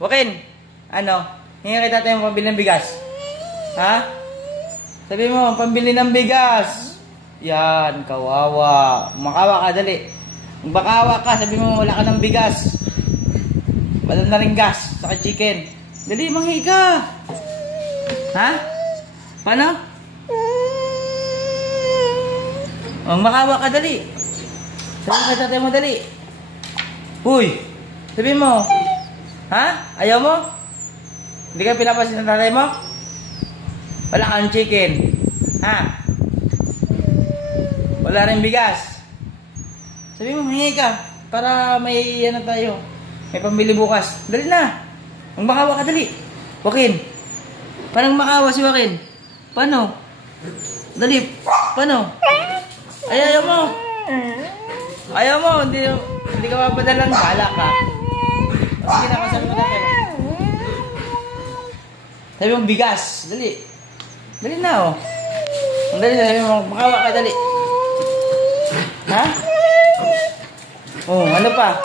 Joaquin, ano? Hingi kita tayo pambili ng bigas. Ha? Sabi mo, pambili ng bigas. Yan, kawawa. Makawa ka, dali. Kung bakawa ka, sabi mo wala ka ng bigas. Wala na rin gas, saka chicken. Dali, manghi ka. Ha? Paano? Makawa ka, dali. Sabi mo sa tatay mo, dali. Uy, sabi mo. Ha? Ayaw mo? Hindi ka pinapasin ng tatay mo? Wala kang chicken. Ha? Wala rin bigas. Sabi mo, hingi ka. Para may ano tayo. May pambili bukas. Dali na. Ang makawa ka, dali. Joaquin. Parang makawa si Joaquin. Paano? Dali. Paano? Ay, ayaw mo. Ayaw mo. Hindi ka mapadalang. Bahala ka. Sige na, kasabi mo natin. Sabi mo, bigas. Dali. Dali na, oh. Dali na, sabi mo, makawa ka, dali. Ha? Oh, ano pa?